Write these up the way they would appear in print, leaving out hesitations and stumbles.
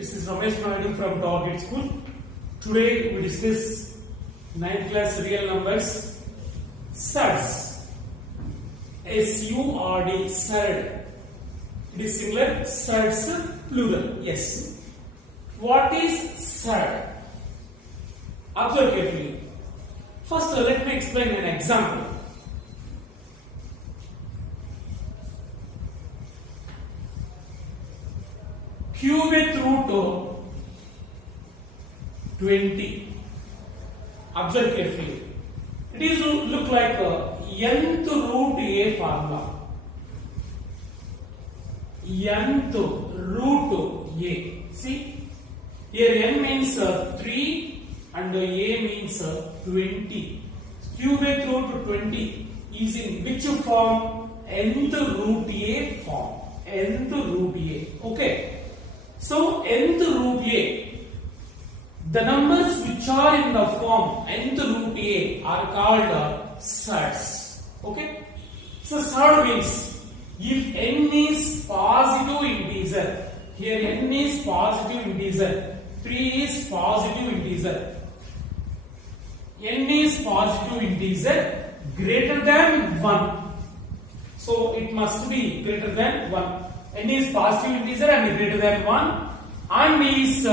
this is Ramesh Naidu from Target School. Today we discuss 9th class real numbers, surds. S-U-R-D, surd. It is singular, surds plural. Yes. What is surd? Observe carefully. First, let me explain an example. Cubic root of 20. Observe carefully. It is look like a nth root A formula. Nth root A. See, here n means 3 and A means 20. Cubic root 20 is in which form? Nth root A form. Nth root A. Okay. So nth root A, the numbers which are in the form nth root A are called surds. Okay. So surd means if n is positive integer, here n is positive integer, 3 is positive integer, n is positive integer greater than 1. So it must be greater than 1. N is positive integer and greater than 1, and is A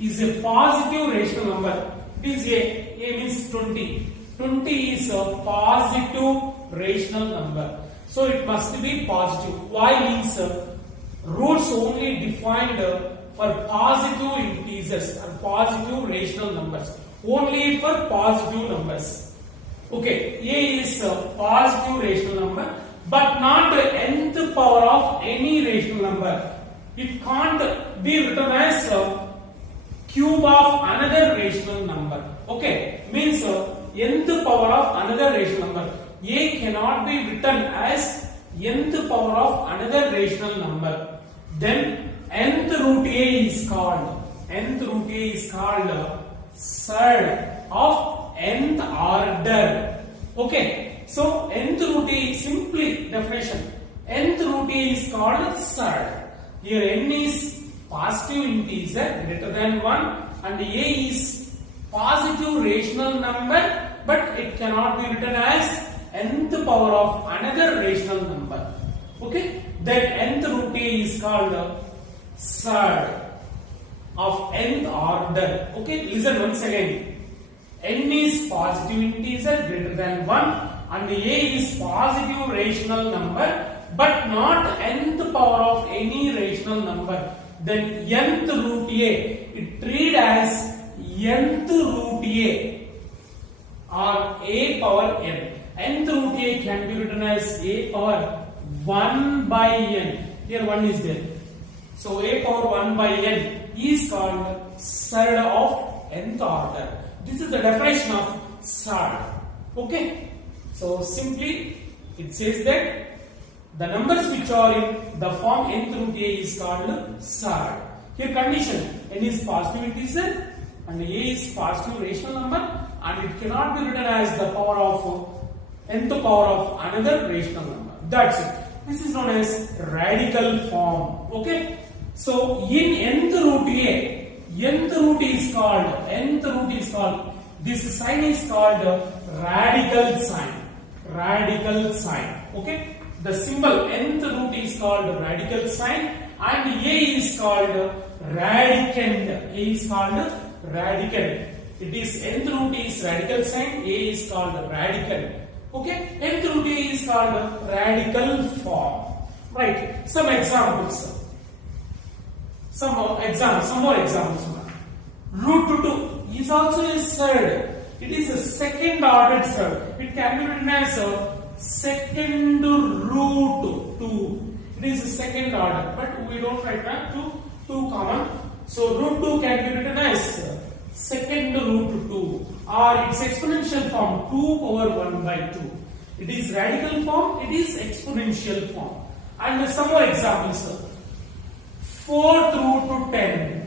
is a positive rational number. It is A means 20. 20 is a positive rational number. So it must be positive. Why means roots only defined for positive integers or positive rational numbers. Only for positive numbers. Okay, A is a positive rational number, but not the nth power of any rational number. It can't be written as a cube of another rational number. Okay, means nth power of another rational number. A cannot be written as nth power of another rational number. Then nth root A is called surd of nth order. Okay, so nth root A, simply definition, nth root A is called surd. Here n is positive integer greater than 1 and A is positive rational number, but it cannot be written as nth power of another rational number. Okay, then nth root A is called surd of nth order. Okay, listen once again. N is positive integer greater than 1 and A is positive rational number but not nth power of any rational number. Then nth root A, it treat as nth root A or A power n. Nth root A can be written as A power 1 by n. Here 1 is there. So A power 1 by n is called surd of nth order. This is the definition of surd. Okay. So simply it says that the numbers which are in the form nth root A is called surd. Here condition, n is positive integer and A is positive rational number and it cannot be written as the power of nth power of another rational number. That's it. This is known as radical form. Okay. So in nth root A, nth root is called, this sign is called radical sign. Okay, the symbol nth root is called radical sign and A is called radicand. It is nth root is radical sign, A is called radicand. Okay, nth root A is called radical form. Right, some examples. Some more examples. Root 2 is also a surd. It is a second ordered surd. It can be written as a second root 2. It is a second order, but we don't write that 2 common. So root 2 can be written as second root 2 or its exponential form 2 power 1 by 2. It is radical form, it is exponential form. And some more examples. 4th root to 10.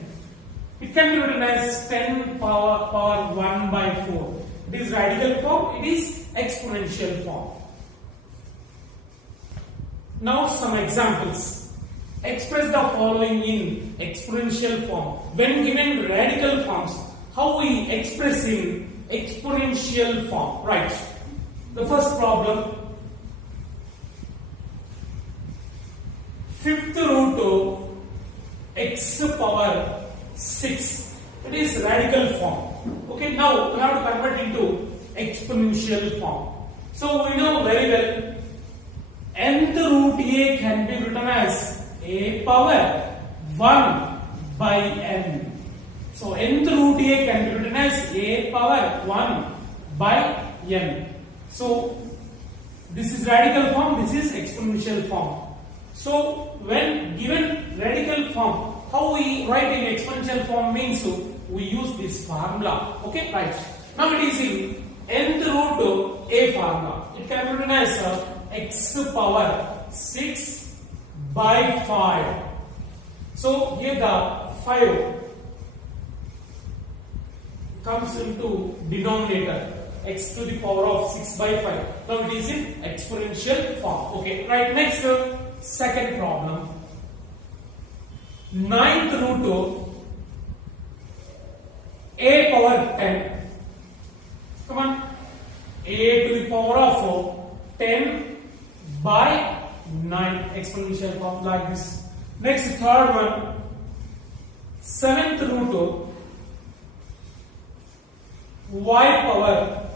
It can be written as 10 power 1 by 4. It is radical form, it is exponential form. Now some examples. Express the following in exponential form. When given radical forms, how we express in exponential form? Right. The first problem. Fifth root of x power 6. It is radical form. Okay, now we have to convert into exponential form. So we know very well nth root a can be written as a power 1 by n. So nth root a can be written as a power 1 by n. So this is radical form, this is exponential form. So when given radical form, how we write in exponential form means we use this formula. Okay, right. Now it is in nth root a formula. It can be written as x power 6 by 5. So here the 5 comes into denominator, x to the power of 6 by 5. Now it is in exponential form. Okay, right. Next, second problem. Ninth root of a power 10. Come on, a to the power of 10 by 9, exponential form like this. Next, third one. Seventh root of y power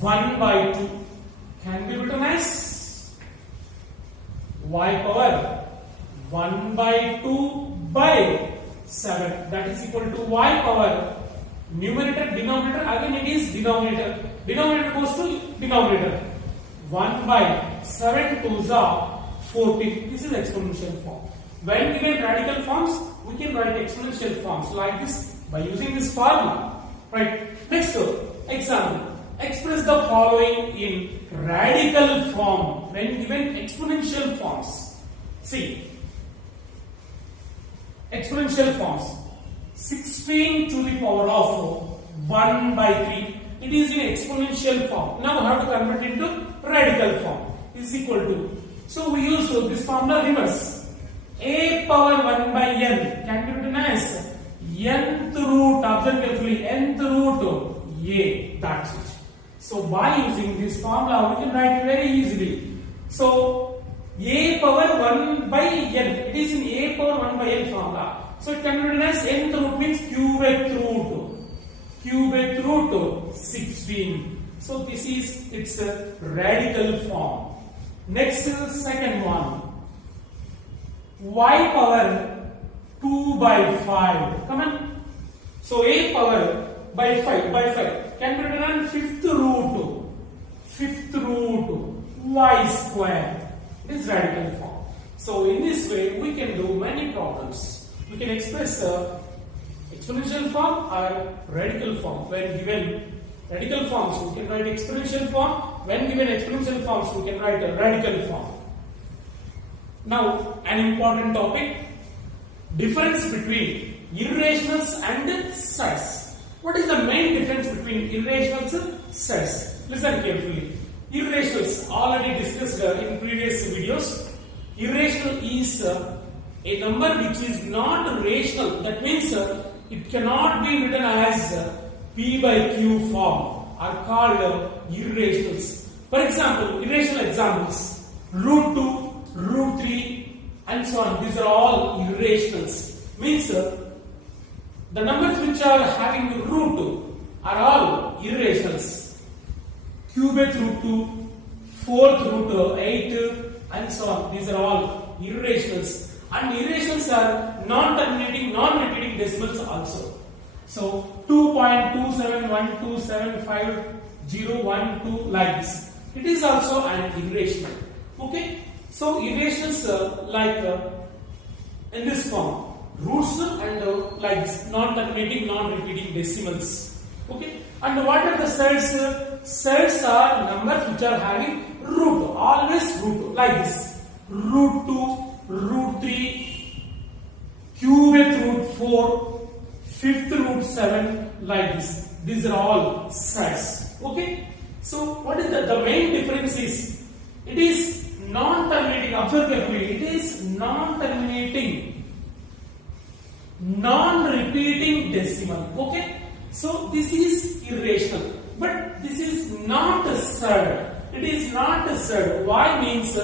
1 by 2 can be written as y power 1 by 2 by 7. That is equal to y power numerator, denominator, again it is denominator. Denominator goes to denominator. 1 by 7 to the 14. This is exponential form. When given radical forms, we can write exponential forms like this by using this formula. Right. Next example. Express the following in radical form when given exponential forms. See. Exponential forms. 16 to the power of 1 by 3. It is in exponential form. Now we have to convert it into radical form. Is equal to. So we use this formula reverse. A power 1 by n can be written as nth root, observe carefully, nth root a. That's it. So by using this formula, we can write it very easily. So a power 1 by n. It is in a power 1 by n formula. So it can be written as nth root means cubic root 16. So this is its radical form. Next, second one. Y power 2 by 5. Come on. So a power by 5 can be written as fifth root y square. It is radical form. So in this way, we can do many problems. We can express exponential form or radical form. When given radical forms, we can write exponential form. When given exponential forms, we can write a radical form. Now, an important topic: difference between irrationals and sets. What is the main difference between irrationals and sets? Listen carefully. Irrationals already discussed in previous videos. Irrational is a number which is not rational. That means it cannot be written as P by Q form, are called irrationals. For example, irrational examples: root 2, root 3, and so on. These are all irrationals. Means the numbers which are having root 2 are all irrationals. Cubic root 2, fourth root 8, and so on. These are all irrationals. And irrationals are non-terminating, non-repeating decimals also. So 2.271275012 like this. It is also an irrational. Okay. So irrationals like in this form, roots and like this, non-terminating, non-repeating decimals. Okay. And what are the sets? Sets are numbers which are having root, always root, like this. Root 2, root 3, cubic root 4, fifth root 7, like this. These are all sets. Okay. So what is the main difference is, it is non-terminating observe carefully. It is non-terminating, non-repeating decimal. Okay, so this is irrational, but this is not a surd. It is not a surd. Why means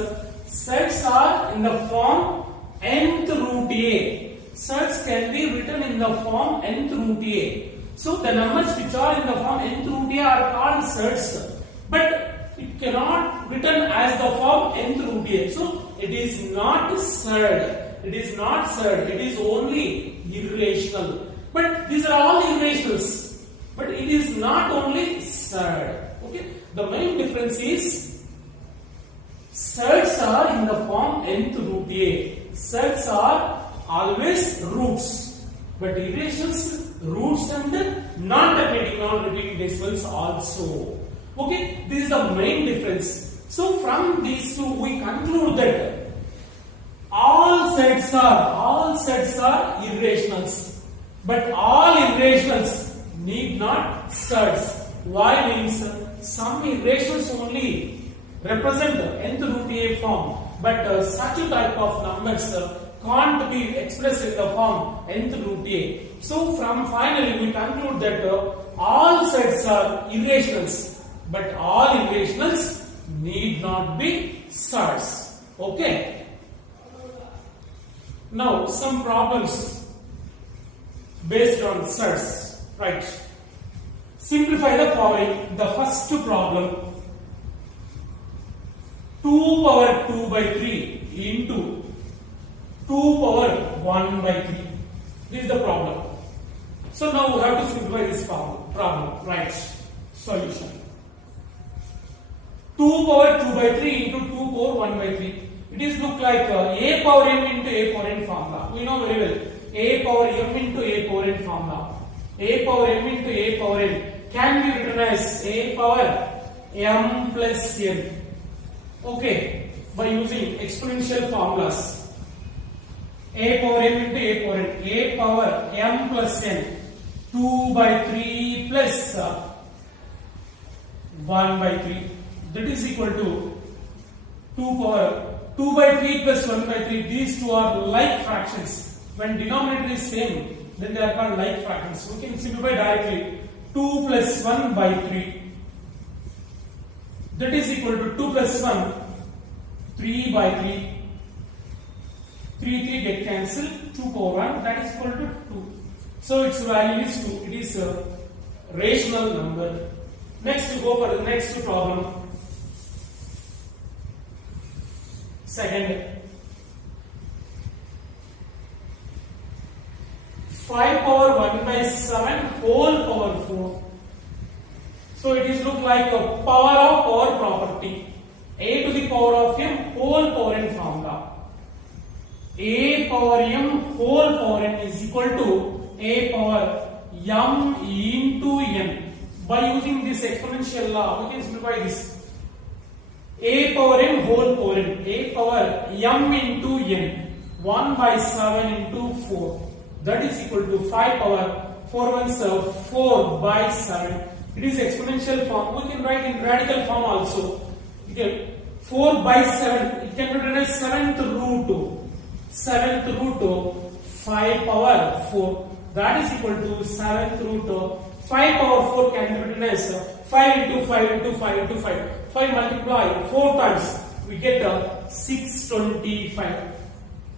surds are in the form nth root a. Surds can be written in the form nth root a. So the numbers which are in the form nth root a are called surds, but it cannot written as the form nth root a. So it is not surd. It is not surd. It is only irrational. But these are all irrationals. But it is not only surd. Okay. The main difference is surds are in the form nth root a. Surds are always roots, but irrationals roots and non-terminating, non-repeating decimals also. Okay, this is the main difference. So from these two, we conclude that all surds are irrationals, but all irrationals need not surds. Why means some irrationals only represent nth root a form, but such a type of numbers can't be expressed in the form nth root a. So from finally we conclude that all surds are irrationals, but all irrationals need not be surds. Okay. Now some problems based on surds. Right. Simplify the following. The first problem: 2 power 2 by 3 into 2 power 1 by 3. This is the problem. So now we have to simplify this problem. Right. Solution. 2 power 2 by 3 into 2 power 1 by 3. It is look like a power m into a power n formula. We know very well. A power m into a power n formula. A power m into a power n can be written as a power m plus n. Okay, by using exponential formulas. A power m into a power n. A power m plus n. 2 by 3 plus 1 by 3. That is equal to 2 by 3 plus 1 by 3. These two are like fractions. When denominator is same, then they are called like fractions. We can simplify directly. 2 plus 1 by 3. That is equal to 2 plus 1, 3 by 3. 3 get cancelled. 2 power 1, that is equal to 2. So its value is 2. It is a rational number. Next we go for the next problem. Second, 5 power 1 by 7 whole power 4. So it is look like a power of power property. A to the power of m whole power n formula. A power m whole power n is equal to a power m into n. By using this exponential law, we can simplify this. A power m whole power n. A power m into n. 1 by 7 into 4. That is equal to 5 power 4 ones 4 by 7. It is exponential form. We can write in radical form also. Okay. 4 by 7. It can be written as 7th root. 7th root 5 power 4. That is equal to 7th root 5 power 4 can be written as 5 into 5 into 5 into 5. 5 multiply 4 times. We get 625.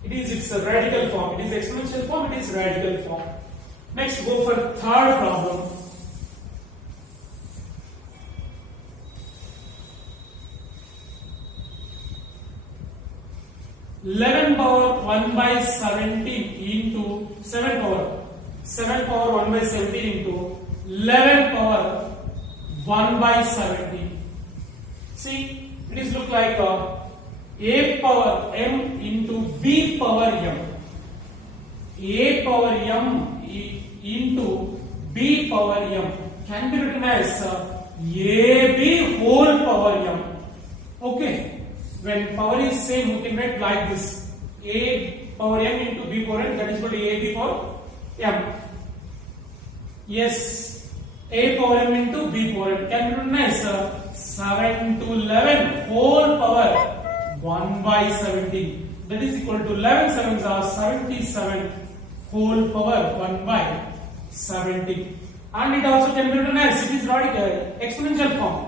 It is its radical form. It is exponential form. It is radical form. Next, go for third problem. Eleven power 1 by 17 into 7 power 1 by 17 into 11 power 1 by 17. See, it is look like a power m into b power m. A power m into b power m can be written as ab whole power m. Okay. When power is same, we can write like this: a power m into b power n, that is equal to ab power m. Yes, a power m into b power n can be written as 7 to 11 whole power 1 by 17. That is equal to 11 sevens are 77 whole power 1 by 70. And it also can be written as, it is radical exponential form.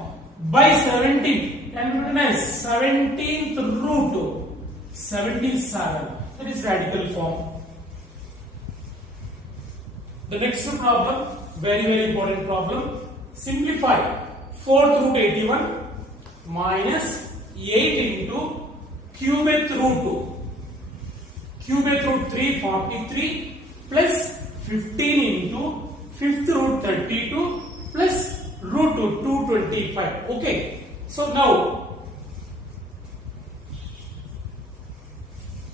By 17 can be written as 17th root 77. That is radical form. The next problem, very important problem. Simplify 4th root 81 minus 8 into cubeth root 2. Cubeth root 343 plus 15 into 5th root 32 plus root 2 225. Okay. So now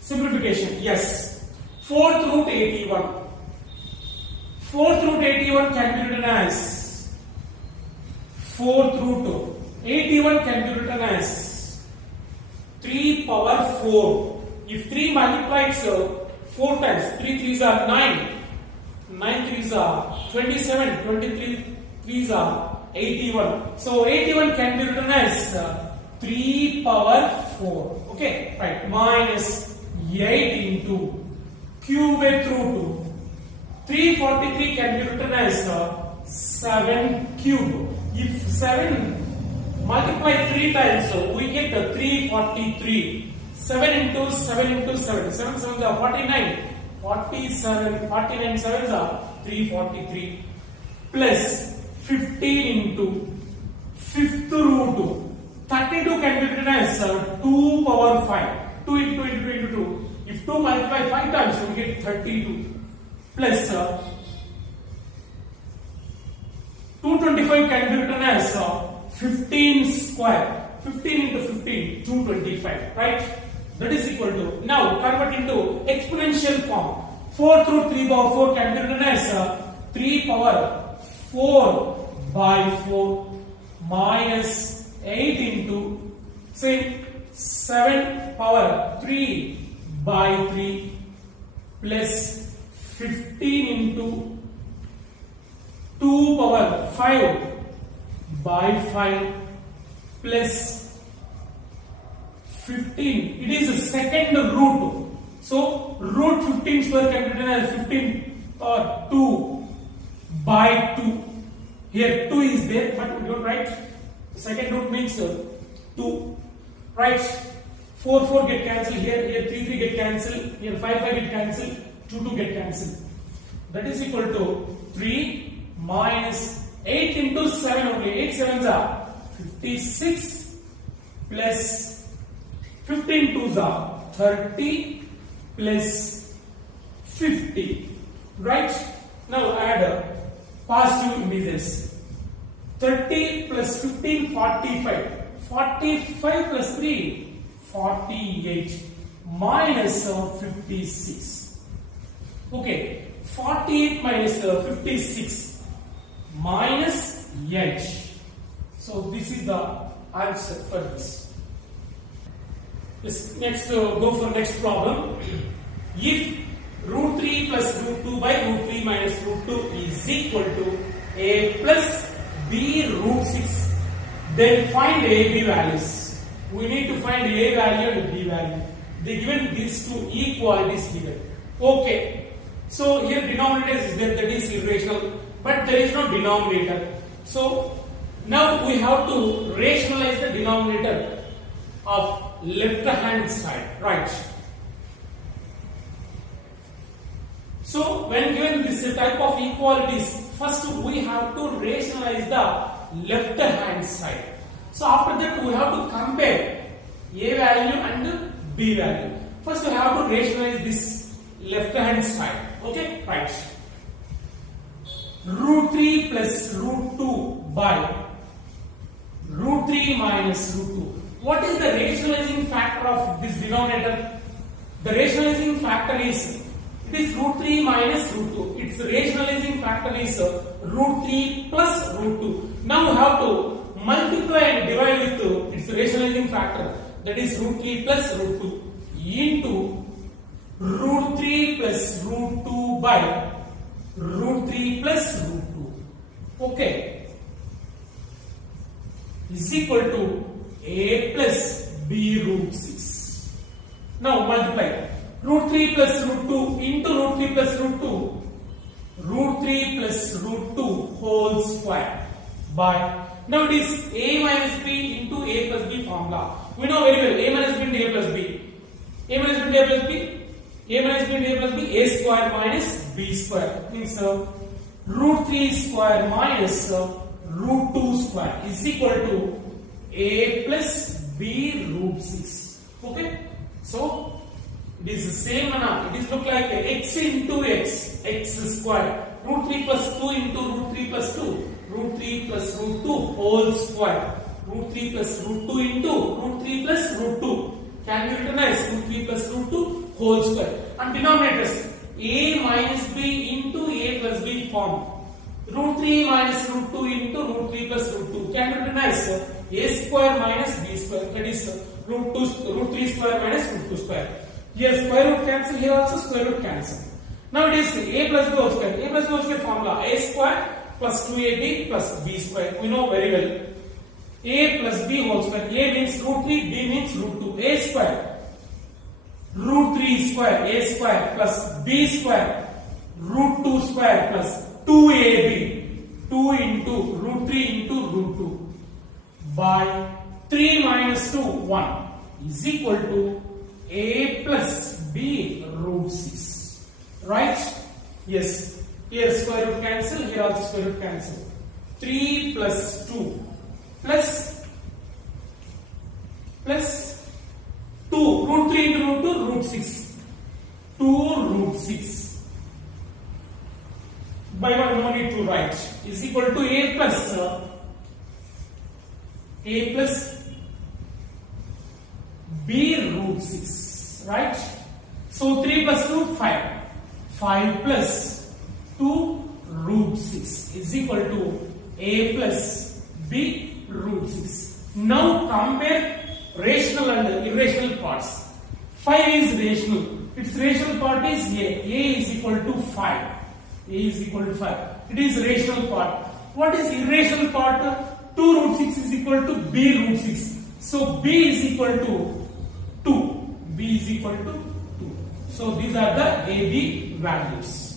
simplification. Yes. 4th root 81. 4th root 81 can be written as 4th root 81 can be written as 3 power 4. If 3 multiplies 4 times, 3 3s are 9, 9 3s are 27, 23 3s are 81. So 81 can be written as 3 power 4. Okay, right. Minus 8 into cubeth root 2. 343 can be written as 7 cube. If 7 multiply 3 times, so we get the 343. 7 into 7 into 7. 7 sevens are 49. 47, 49 sevens are 343. Plus 15 into 5th root 32 can be written as 2 power 5. 2 into 2. If 2 multiply 5 times, we get 32. Plus 225 can be written as 15 square. 15 into 15, 225, right? That is equal to, now convert into exponential form. 4th root 3 power 4 can be written as 3 power 4 by 4 minus 8 into, say, 7 power 3 by 3 plus 15 into 2 power 5 by 5 plus 15. It is a second root. So root 15 square can be written as 15 or 2 by 2. Here 2 is there, but we don't write. Second root means 2. Right? 4 4 get cancelled. Here 3 3 get cancelled. Here 5 5 get cancelled. 2 2 get cancelled. That is equal to 3 minus 8 into 7 only. 8 sevens are 56 plus 15 twos are 30 plus 50. Right? Now add positive integers. 30 plus 15, 45. 45 plus 3, 48. Minus 56. Okay. 48 minus 56. Minus 8. So this is the answer for this. Next, go for next problem. If root 3 plus root 2 by root 3 minus root 2 is equal to a plus b root 6, then find a b values. We need to find a value and b value. They given these two equalities given. Okay. So here denominator is there, that is irrational, but there is no denominator. So now we have to rationalize the denominator of left hand side, right? So when given this type of equalities, first we have to rationalize the left hand side. So after that we have to compare a value and b value. First we have to rationalize this left hand side. Okay, right? Root 3 plus root 2 by root 3 minus root 2. What is the rationalizing factor of this denominator? The rationalizing factor is, it is root 3 minus root 2. Its rationalizing factor is root 3 plus root 2. Now we have to multiply and divide with its rationalizing factor, that is root 3 plus root 2 into root 3 plus root 2 by root 3 plus root 2. Okay. Is equal to a plus b root 6. Now multiply. Root 3 plus root 2 into root 3 plus root 2. Root 3 plus root 2 whole square. By now it is a minus b into a plus b formula. We know very well a minus b into a plus b. A minus b into a plus b. A minus b into a plus b. A square minus b square. Means root 3 square minus root 2 square is equal to a plus b root 6. Okay. So it is the same now. It is look like x into x, x square. Root 3 plus 2 into root 3 plus 2. Root 3 plus root 2 whole square. Root 3 plus root 2 into root 3 plus root 2. Can be written as root 3 plus root 2 whole square. And denominators a minus b into a plus b form. Root 3 minus root 2 into root 3 plus root 2 can be written as a square minus b square. That is root 3 square minus root 2 square. Here square root cancel, here also square root cancel. Now it is a plus b whole square. A plus b whole square formula a square plus 2ab plus b square. We know very well. A plus b whole square. A means root 3, b means root 2. A square. Root 3 square. A square plus b square. Root 2 square plus 2ab. 2 into root 3 into root 2. By 3 minus 2, 1 is equal to a plus b root 6. Right? Yes. Here square root cancel, here also square root cancel. 3 plus 2 plus 2. Root 3 into root 2, root 6. 2 root 6. By 1 no need to write. Is equal to a plus b root 6. Right? So 3 plus 2, 5. 5 plus 2 root 6 is equal to a plus b root 6. Now compare rational and irrational parts. 5 is rational. Its rational part is a. A is equal to 5. A is equal to 5. It is rational part. What is irrational part? 2 root 6 is equal to b root 6. So b is equal to 2. B is equal to 2. So these are the a, b values.